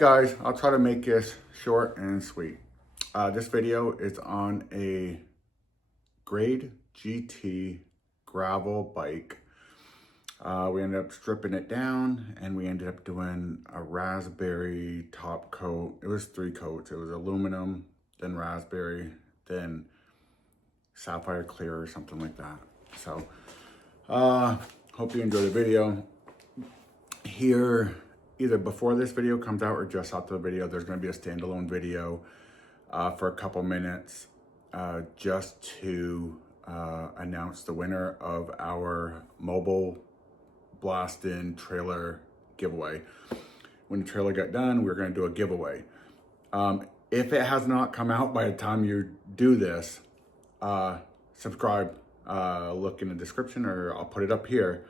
guys, I'll try to make this short and sweet. This video is on a grade GT gravel bike. We ended up stripping it down and we ended up doing a raspberry top coat. It was 3 coats. It was aluminum, then raspberry, then sapphire clear or something like that. So hope you enjoy the video. Here, either before this video comes out or just after the video, there's going to be a standalone video for a couple minutes just to announce the winner of our mobile blasting trailer giveaway. When the trailer got done, we're going to do a giveaway. If it has not come out by the time you do this, subscribe, look in the description, or I'll put it up here.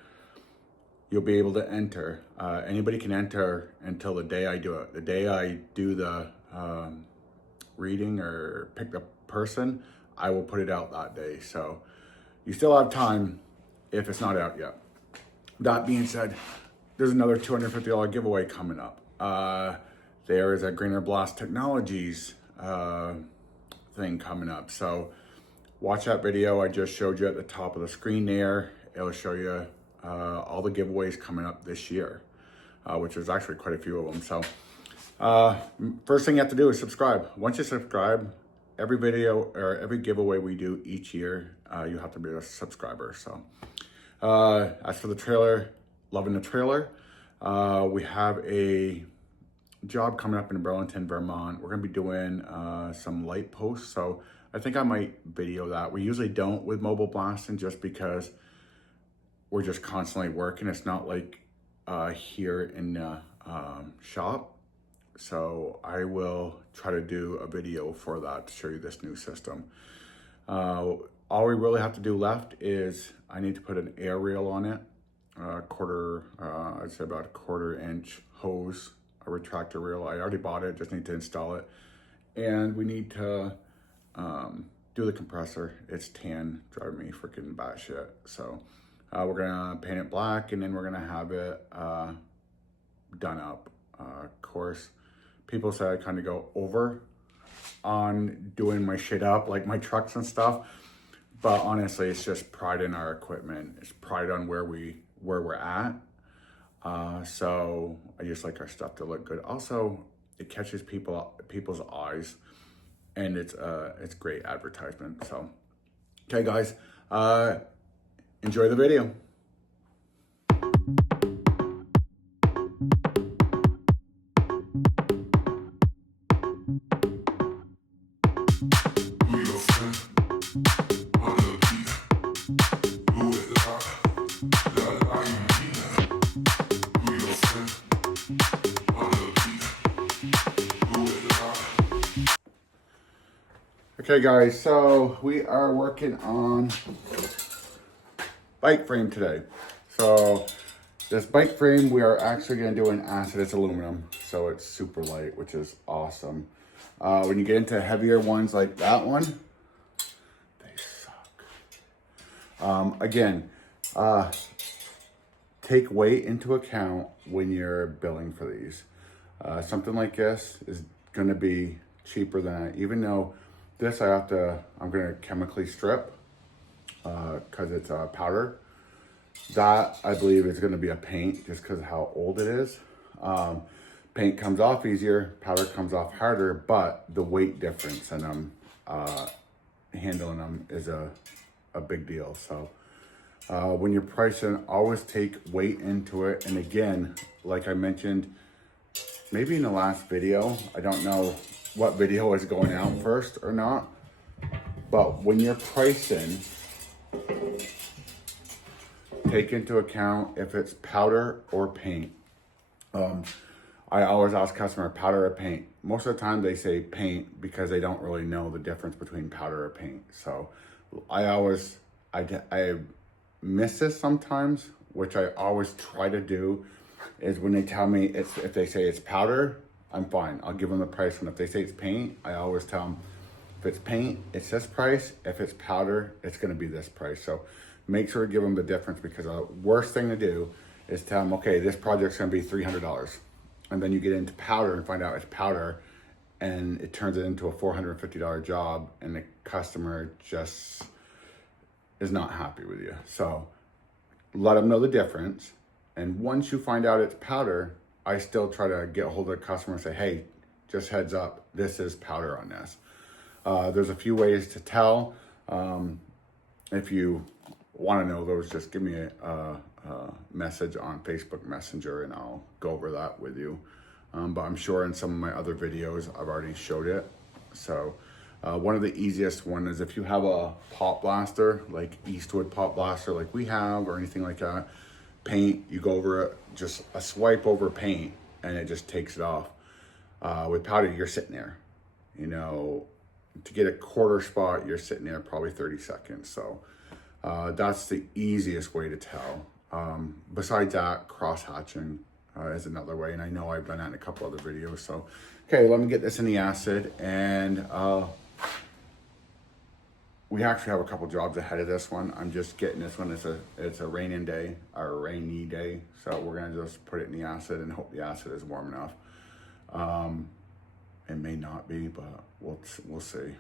You'll be able to enter. Anybody can enter until the day I do it. The day I do the reading or pick the person, I will put it out that day. So you still have time if it's not out yet. That being said, there's another $250 giveaway coming up. There is a Greener Blast Technologies thing coming up. So watch that video I just showed you at the top of the screen there. It'll show you all the giveaways coming up this year, which is actually quite a few of them. So first thing you have to do is subscribe. Once you subscribe, every video or every giveaway we do each year, you have to be a subscriber. So as for the trailer, loving the trailer. We have a job coming up in Burlington, Vermont. We're gonna be doing some light posts. So I think I might video that. We usually don't with mobile blasting just because we're just constantly working. It's not like here in the shop. So I will try to do a video for that to show you this new system. All we really have to do left is I need to put an air reel on it, I'd say about a 1/4 inch hose, a retractor reel. I already bought it, just need to install it. And we need to do the compressor. It's tan, driving me freaking batshit. So we're gonna paint it black and then we're gonna have it done up. Of course, people say I kind of go over on doing my shit up, like my trucks and stuff. But honestly, it's just pride in our equipment. It's pride on where we're at. So I just like our stuff to look good. Also, it catches people's eyes, and it's great advertisement. So, okay, guys, enjoy the video. Okay guys, so we are working on bike frame today. So this bike frame, we are actually going to do an acid. It's aluminum, so it's super light, which is awesome. When you get into heavier ones like that one, they suck. Again, take weight into account when you're billing for these. Something like this is going to be cheaper than that, even though this I'm gonna chemically strip because it's a powder. That I believe is gonna be a paint just because of how old it is. Paint comes off easier, powder comes off harder, but the weight difference in them, handling them is a big deal. So when you're pricing, always take weight into it. And again, like I mentioned, maybe in the last video, I don't know what video is going out first or not, but when you're pricing, take into account if it's powder or paint. I always ask customer, powder or paint. Most of the time they say paint because they don't really know the difference between powder or paint. So I miss this sometimes, which I always try to do, is when they tell me if they say it's powder, I'm fine. I'll give them the price. And if they say it's paint, I always tell them, if it's paint, it's this price. If it's powder, it's going to be this price. So make sure to give them the difference, because the worst thing to do is tell them, okay, this project's going to be $300. And then you get into powder and find out it's powder, and it turns it into a $450 job, and the customer just is not happy with you. So let them know the difference. And once you find out it's powder, I still try to get a hold of the customer and say, hey, just heads up, this is powder on this. There's a few ways to tell. If you want to know those, just give me a message on Facebook Messenger and I'll go over that with you. But I'm sure in some of my other videos I've already showed it. So one of the easiest one is if you have a pop blaster, like Eastwood pop blaster like we have, or anything like that, paint, you go over it, just a swipe over paint and it just takes it off. With powder, you're sitting there, you know, to get a quarter spot, you're sitting there probably 30 seconds. So that's the easiest way to tell. Besides that, cross hatching is another way, and I know I've done that in a couple other videos. So okay, let me get this in the acid, and we actually have a couple jobs ahead of this one. I'm just getting this one. It's a rainy day, so we're gonna just put it in the acid and hope the acid is warm enough. It may not be, but we'll see.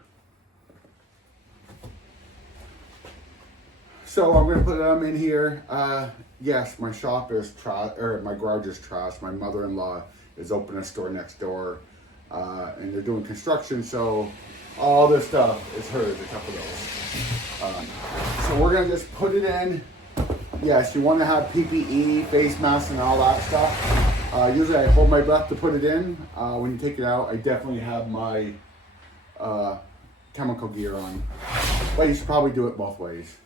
So I'm gonna put them in here. Yes, my shop is trash, or my garage is trash. My mother-in-law is opening a store next door, and they're doing construction, so all this stuff is hers, a couple of those. So we're gonna just put it in. Yes, you wanna have PPE, face masks, and all that stuff. Usually I hold my breath to put it in. When you take it out, I definitely have my chemical gear on. But you should probably do it both ways.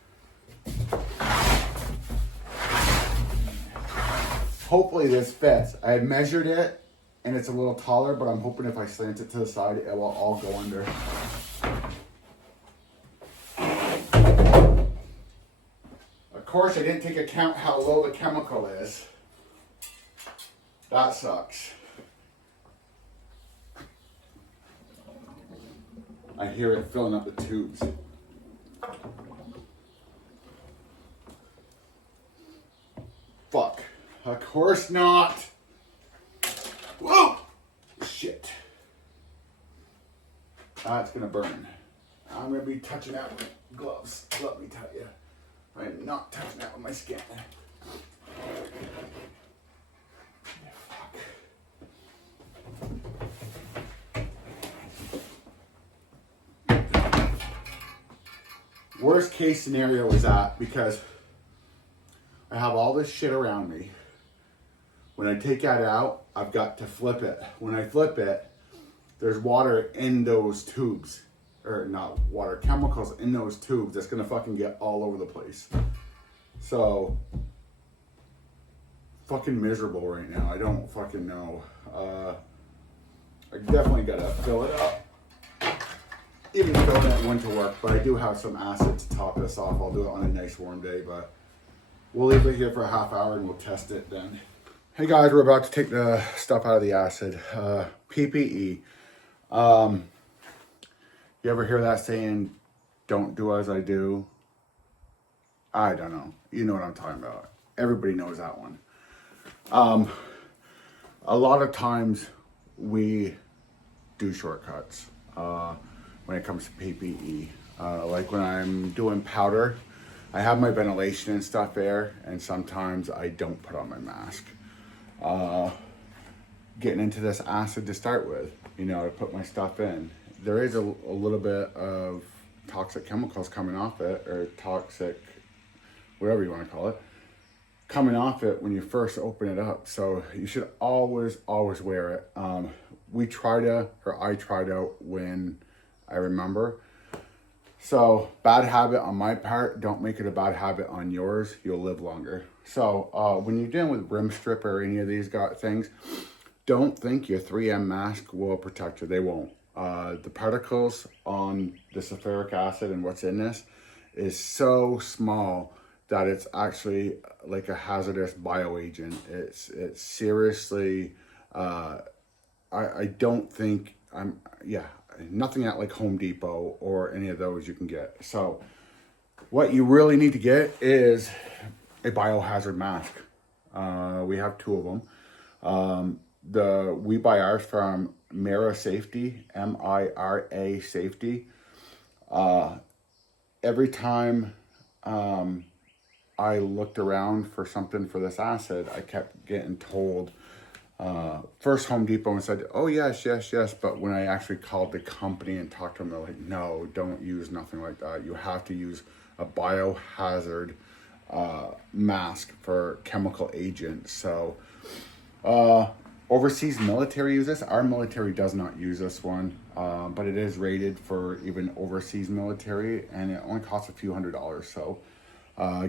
Hopefully this fits. I have measured it and it's a little taller, but I'm hoping if I slant it to the side, it will all go under. Of course, I didn't take account how low the chemical is. That sucks. I hear it filling up the tubes. Fuck. Of course not. Whoa! Shit. That's gonna burn. I'm gonna be touching that with gloves. Let me tell you. I am not touching that with my skin. Worst case scenario is that because I have all this shit around me. When I take that out, I've got to flip it. When I flip it, there's water in those tubes. Or not water, chemicals in those tubes that's gonna fucking get all over the place. So, fucking miserable right now. I don't fucking know. I definitely gotta fill it up. Even though that went to work, but I do have some acid to top this off. I'll do it on a nice warm day, but we'll leave it here for a half hour and we'll test it then. Hey guys, we're about to take the stuff out of the acid. PPE. You ever hear that saying, don't do as I do? I don't know. You know what I'm talking about. Everybody knows that one. A lot of times we do shortcuts when it comes to PPE. Like when I'm doing powder, I have my ventilation and stuff there, and sometimes I don't put on my mask. Getting into this acid to start with, you know, I put my stuff in. There is a little bit of toxic chemicals coming off it, or toxic, whatever you want to call it, coming off it when you first open it up. So you should always wear it. I tried out when I remember. So bad habit on my part, don't make it a bad habit on yours. You'll live longer. So when you're dealing with rim strip or any of these things, don't think your 3M mask will protect you. They won't. The particles on the sulfuric acid and what's in this is so small that it's actually like a hazardous bioagent. It's seriously, I don't think, nothing at like Home Depot or any of those you can get. So what you really need to get is a biohazard mask. We have two of them. we buy ours from Mira Safety, M-I-R-A Safety. Every time I looked around for something for this acid, I kept getting told, first Home Depot and said, oh yes, yes, yes. But when I actually called the company and talked to them, they're like, no, don't use nothing like that. You have to use a biohazard mask for chemical agents. So overseas military use this. Our military does not use this one, but it is rated for even overseas military, and it only costs a few $100s. So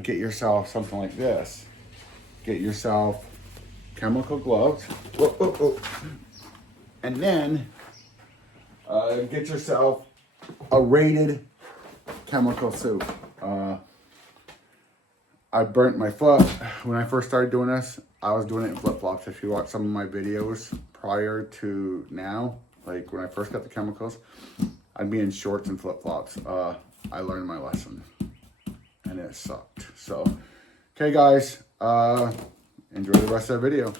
get yourself something like this. Get yourself chemical gloves. Whoa, whoa, whoa. And then get yourself a rated chemical suit. I burnt my foot when I first started doing this. I was doing it in flip-flops. If you watch some of my videos prior to now, like when I first got the chemicals, I'd be in shorts and flip-flops. I learned my lesson, and it sucked. So, okay guys, enjoy the rest of the video.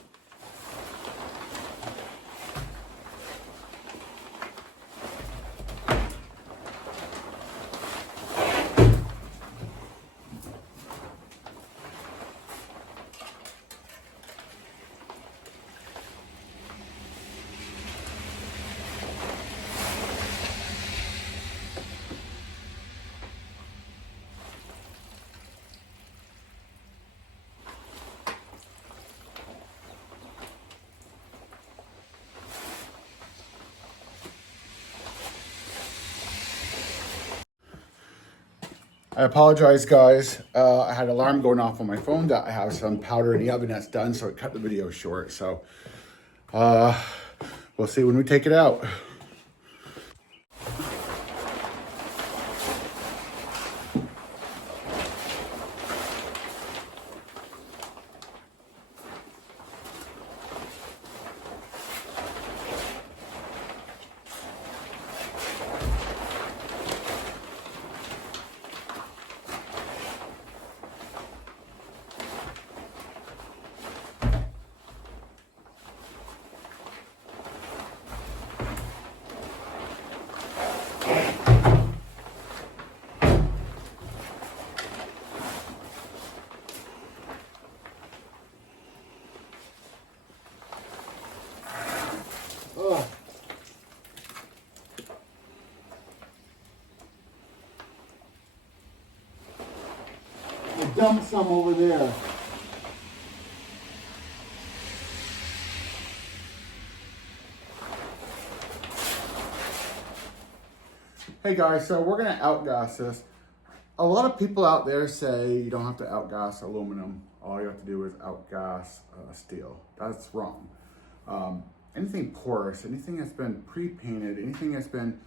I apologize, guys. I had an alarm going off on my phone that I have some powder in the oven that's done, so it cut the video short. So we'll see when we take it out. Dump some over there. Hey guys, so we're gonna outgas this. A lot of people out there say you don't have to outgas aluminum. All you have to do is outgas steel. That's wrong. Anything porous, anything that's been pre-painted, anything that's been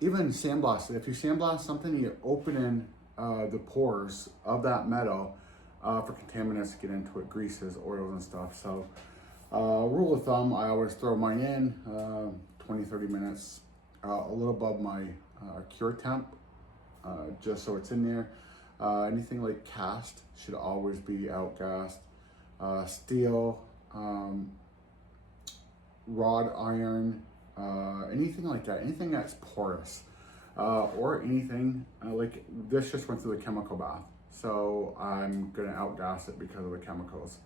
even sandblasted. If you sandblast something, you open in the pores of that metal for contaminants to get into it, greases, oils and stuff. So rule of thumb, I always throw mine in 20-30 minutes a little above my cure temp, just so it's in there. Anything like cast should always be outgassed. Steel, wrought iron, anything like that, anything that's porous. Or anything like this just went through the chemical bath, so I'm gonna outgas it because of the chemicals.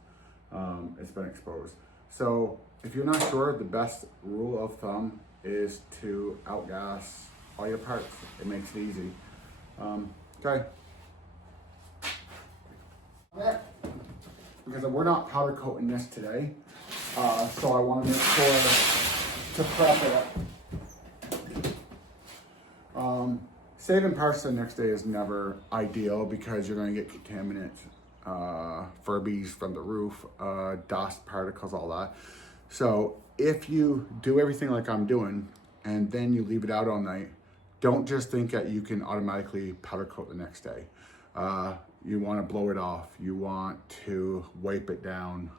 It's been exposed. So if you're not sure, the best rule of thumb is to outgas all your parts. It makes it easy. Okay. Because we're not powder coating this today, so I want to make sure to prep it. Saving parts the next day is never ideal because you're going to get contaminants, Furbies from the roof, dust, particles, all that. So if you do everything like I'm doing and then you leave it out all night, don't just think that you can automatically powder coat the next day. You want to blow it off. You want to wipe it down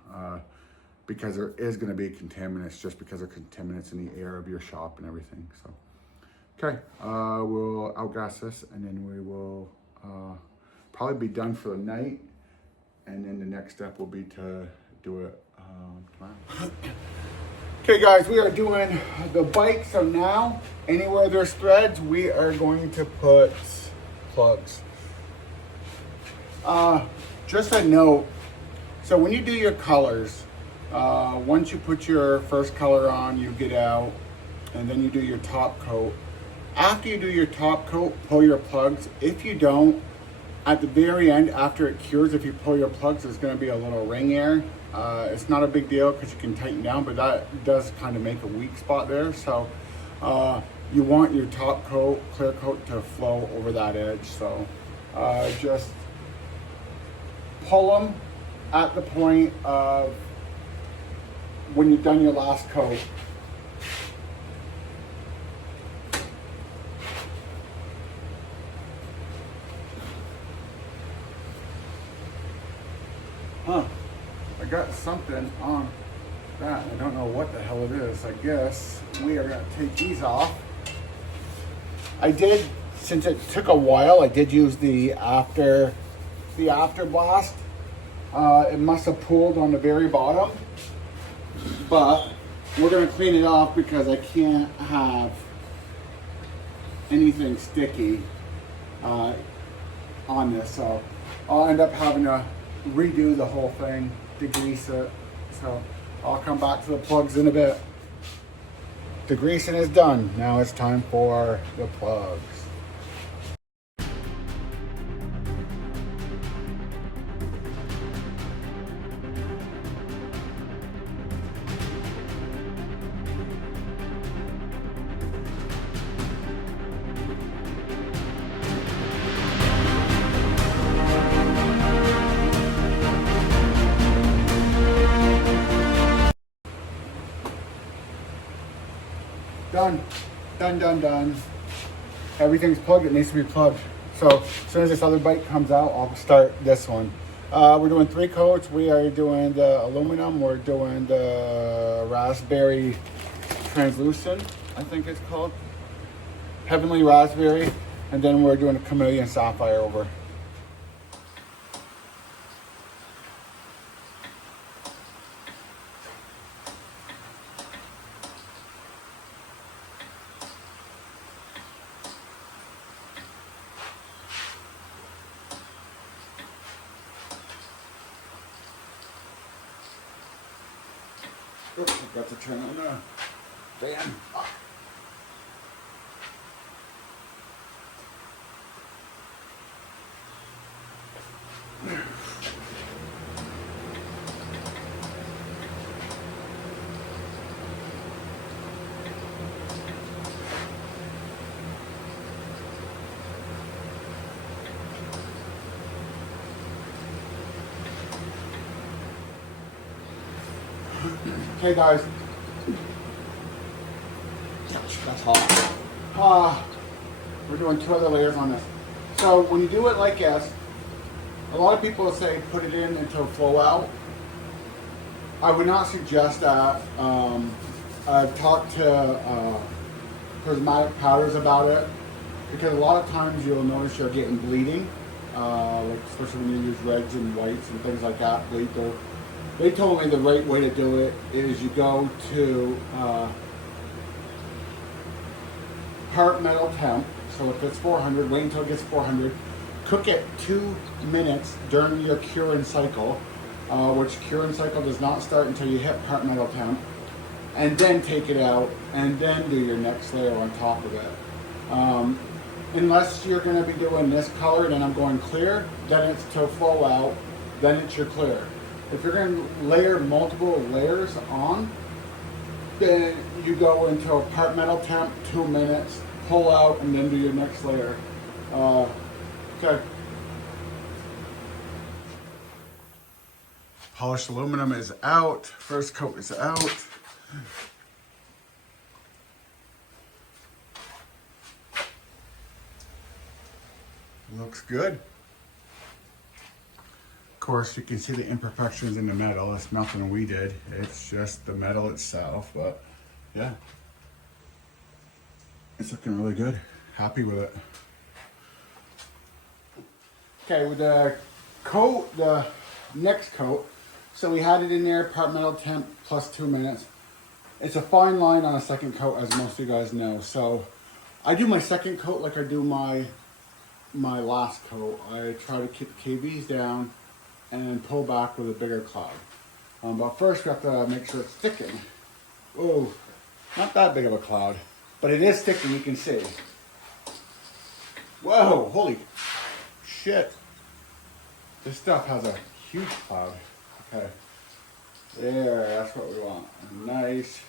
because there is going to be contaminants just because of contaminants in the air of your shop and everything. So. Okay, we'll outgas this and then we will probably be done for the night, and then the next step will be to do it tomorrow. Okay guys, we are doing the bike. So now, anywhere there's threads, we are going to put plugs. Just a note, so when you do your colors, once you put your first color on, you get out, and then you do your top coat. After you do your top coat, pull your plugs. If you don't, at the very end, after it cures, if you pull your plugs, there's going to be a little ring air. It's not a big deal because you can tighten down, but that does kind of make a weak spot there. So you want your top coat, clear coat, to flow over that edge. So just pull them at the point of when you've done your last coat. I got something on that. I don't know what the hell it is. I guess we are gonna take these off. I did, since it took a while, I did use the after blast. It must have pooled on the very bottom, but we're gonna clean it off because I can't have anything sticky on this. So I'll end up having to redo the whole thing, degrease it. So I'll come back to the plugs in a bit. Degreasing is done. Now it's time for the plugs. Done. Everything's plugged. It needs to be plugged. So as soon as this other bike comes out, I'll start this one. We're doing 3 coats. We are doing the aluminum. We're doing the raspberry translucent, I think it's called. Heavenly raspberry. And then we're doing a chameleon sapphire over. Oops, I got to turn on the fan. Okay guys, that's hot. We're doing 2 other layers on this. So when you do it like this, a lot of people say put it in until flow out. I would not suggest that. I've talked to prismatic powders about it, because a lot of times you'll notice you're getting bleeding, like especially when you use reds and whites and things like that, bleed through. They told me the right way to do it is you go to part metal temp. So if it's 400, wait until it gets 400. Cook it 2 minutes during your curing cycle, which curing cycle does not start until you hit part metal temp. And then take it out and then do your next layer on top of it. Unless you're going to be doing this color, then I'm going clear, then it's till flow out, then it's your clear. If you're going to layer multiple layers on, then you go into a part metal temp, 2 minutes, pull out, and then do your next layer. Okay. Polished aluminum is out. First coat is out. Looks good. Of course, you can see the imperfections in the metal. It's nothing we did. It's just the metal itself. But yeah, it's looking really good. Happy with it. Okay, with the coat, the next coat. So we had it in there, part metal temp plus 2 minutes. it's a fine line on a second coat, as most of you guys know. So I do my second coat like I do my last coat. I try to keep the KVs down and then pull back with a bigger cloud. But first we have to make sure it's thickened. Oh, not that big of a cloud, but it is thickened, you can see. Whoa, holy shit. This stuff has a huge cloud. Okay, there, that's what we want. A nice,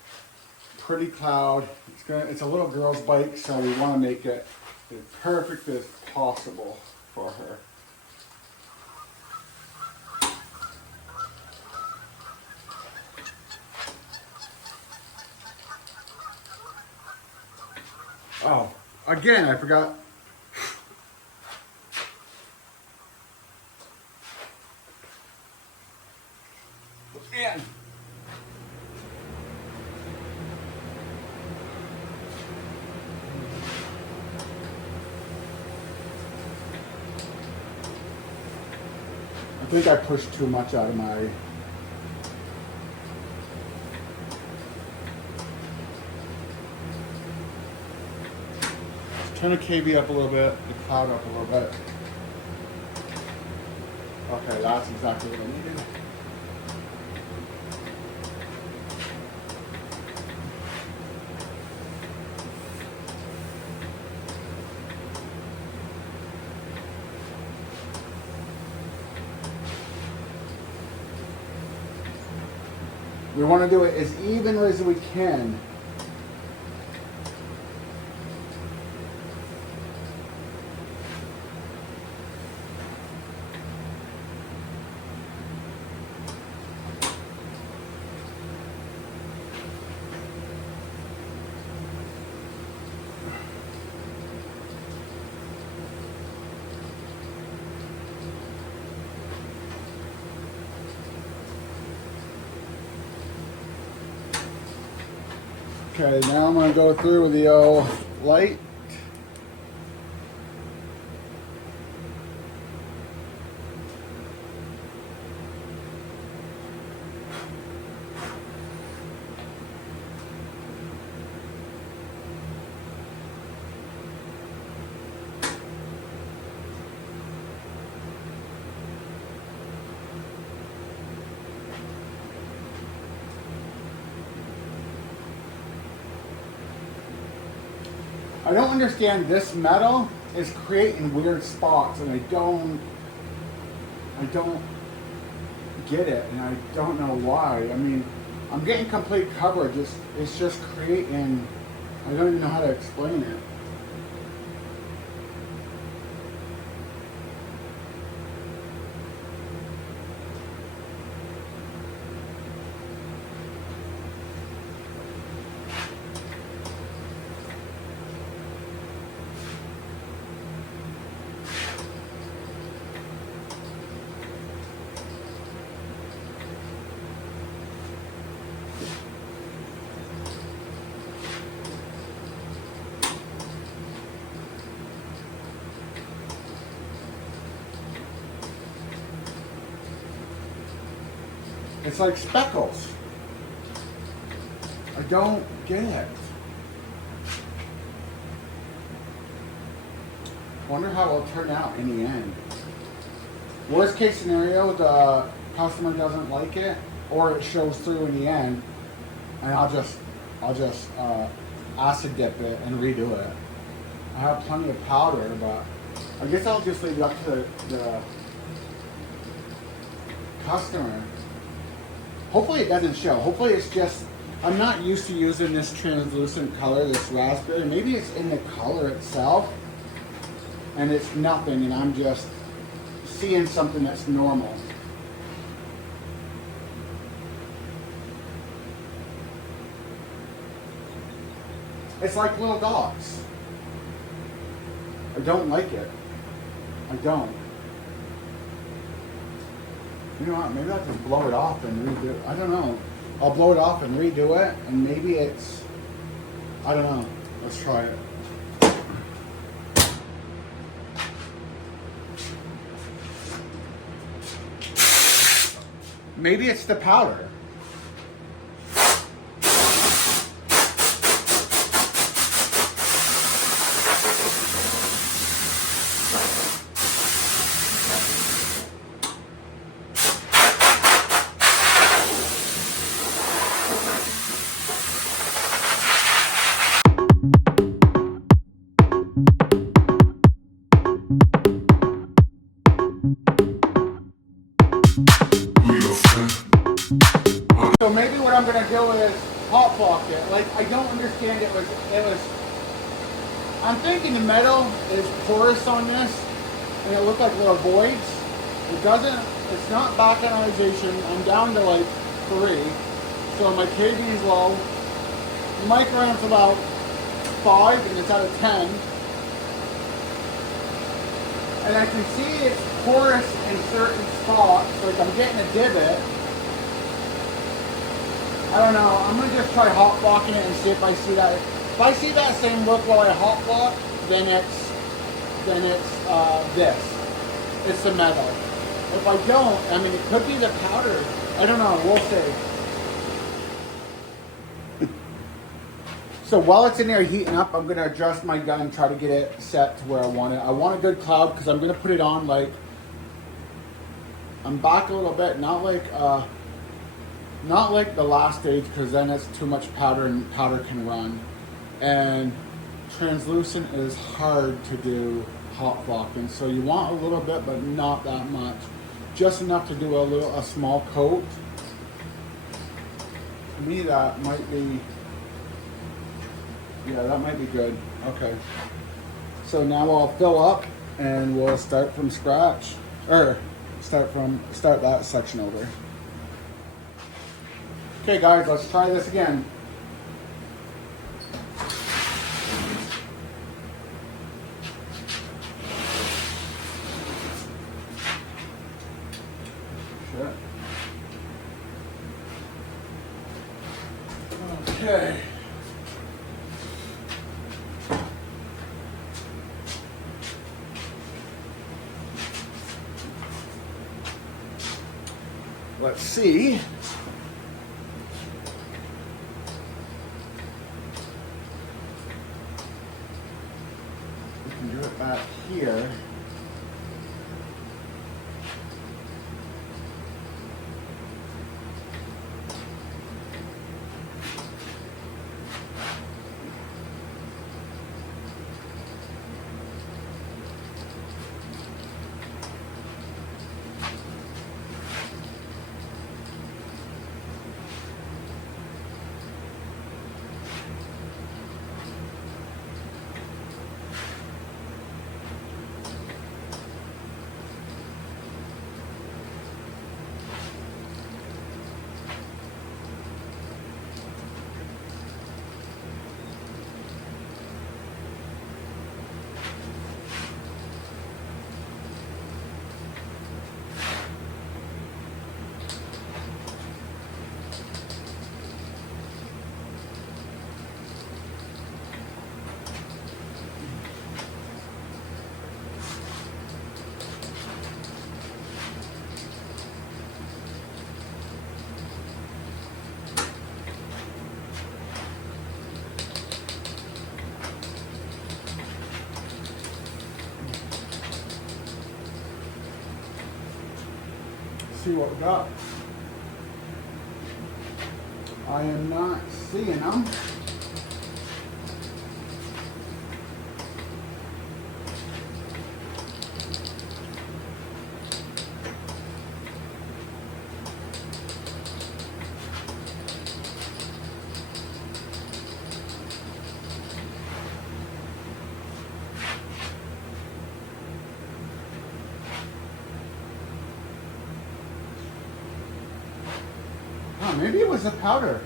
pretty cloud. It's a little girl's bike, so we want to make it as perfect as possible for her. Oh, again, I forgot. Man. I think I pushed too much out of my... Turn the KV up a little bit, the cloud up a little bit. Okay, that's exactly what I needed. We want to do it as even as we can. Okay, now I'm going to go through with the old light. I don't understand, this metal is creating weird spots and I don't get it, and I don't know why. I mean, I'm getting complete coverage, it's just creating, I don't even know how to explain it. It's like speckles. I don't get it. Wonder how it'll turn out in the end. Worst case scenario, the customer doesn't like it, or it shows through in the end, and I'll just acid dip it and redo it. I have plenty of powder, but I guess I'll just leave it up to the customer. Hopefully it doesn't show. Hopefully it's just, I'm not used to using this translucent color, this raspberry. Maybe it's in the color itself and it's nothing, and I'm just seeing something that's normal. It's like little dogs. I don't like it. I don't. You know what, maybe I'll just blow it off and redo it. I don't know. I'll blow it off and redo it, and maybe it's, I don't know. Let's try it. Maybe it's the powder. blocked it. Like, I don't understand. It was, I'm thinking the metal is porous on this, and it looked like little voids. It doesn't, it's not baconization. I'm down to like 3. So my KD is low. The microamp's about 5, and it's out of 10. And I can see it's porous in certain spots. Like, I'm getting a divot. I don't know. I'm gonna just try hot blocking it and see if I see that. If I see that same look while I hot block, then it's this. It's the metal. If I don't, I mean, it could be the powder. I don't know. We'll see. So while it's in there heating up, I'm gonna adjust my gun and try to get it set to where I want it. I want a good cloud because I'm gonna put it on like, I'm back a little bit, not like the last stage, because then it's too much powder and powder can run. And translucent is hard to do hot blocking, so you want a little bit, but not that much. Just enough to do a small coat. To me, that might be, yeah, that might be good. Okay. So now I'll fill up and we'll start from scratch, or start that section over. Okay guys, let's try this again. Sure. Okay. Let's see. Do it back here. See what we got. I am not seeing them. Oh, maybe it was the powder.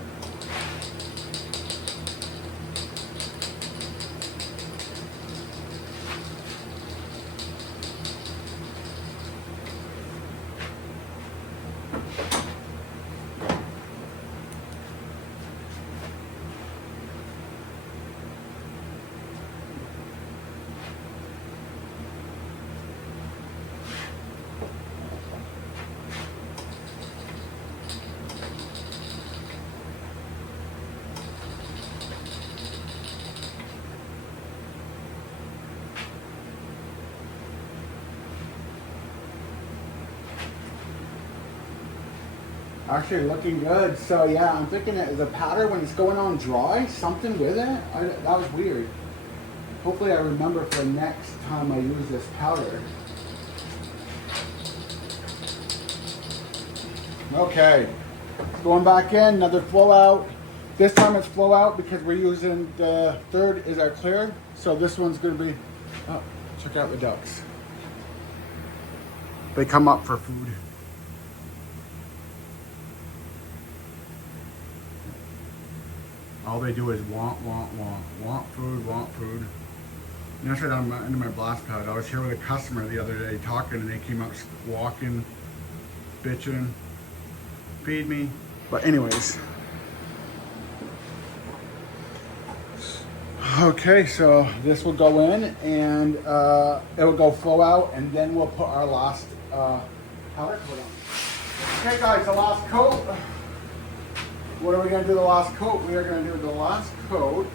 Actually looking good. So yeah, I'm thinking that the powder, when it's going on dry, something with it. That was weird. Hopefully I remember for next time I use this powder. Okay, going back in, another flow out. This time it's flow out because we're using the third is our clear. So this one's gonna be, oh, check out the ducks. They come up for food. All they do is want food. Yesterday I'm into my blast pad. I was here with a customer the other day talking, and they came up squawking, bitching, feed me. But anyways. Okay, so this will go in, and it will go flow out, and then we'll put our last powder coat on. Okay guys, the last coat. What are we going to do the last coat? We are going to do the last coat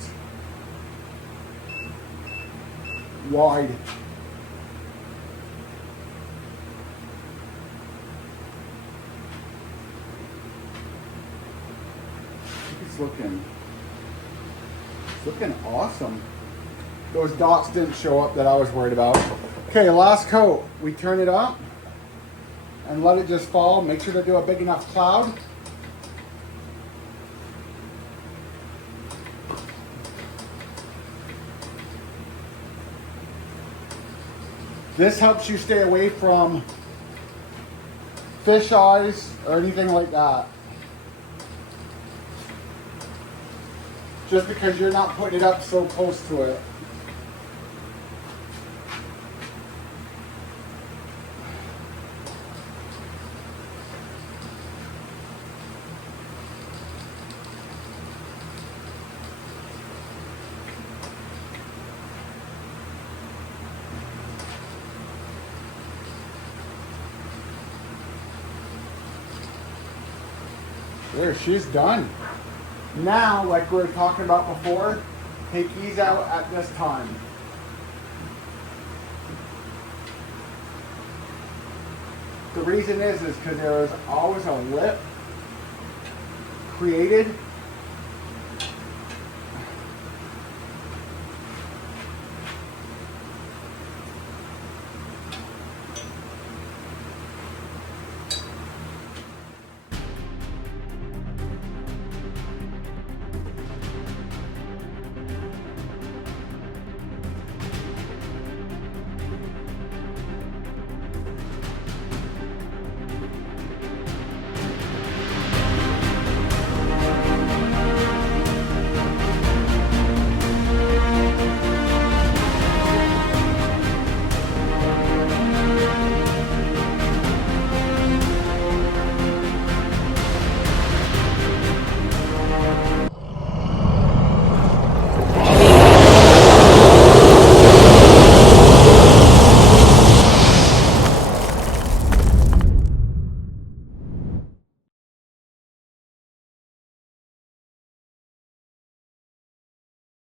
wide. It's looking awesome. Those dots didn't show up that I was worried about. Okay, last coat. We turn it up and let it just fall. Make sure to do a big enough cloud. This helps you stay away from fish eyes or anything like that. Just because you're not putting it up so close to it. There, she's done. Now, like we were talking about before, take these out at this time. The reason is because there is always a lip created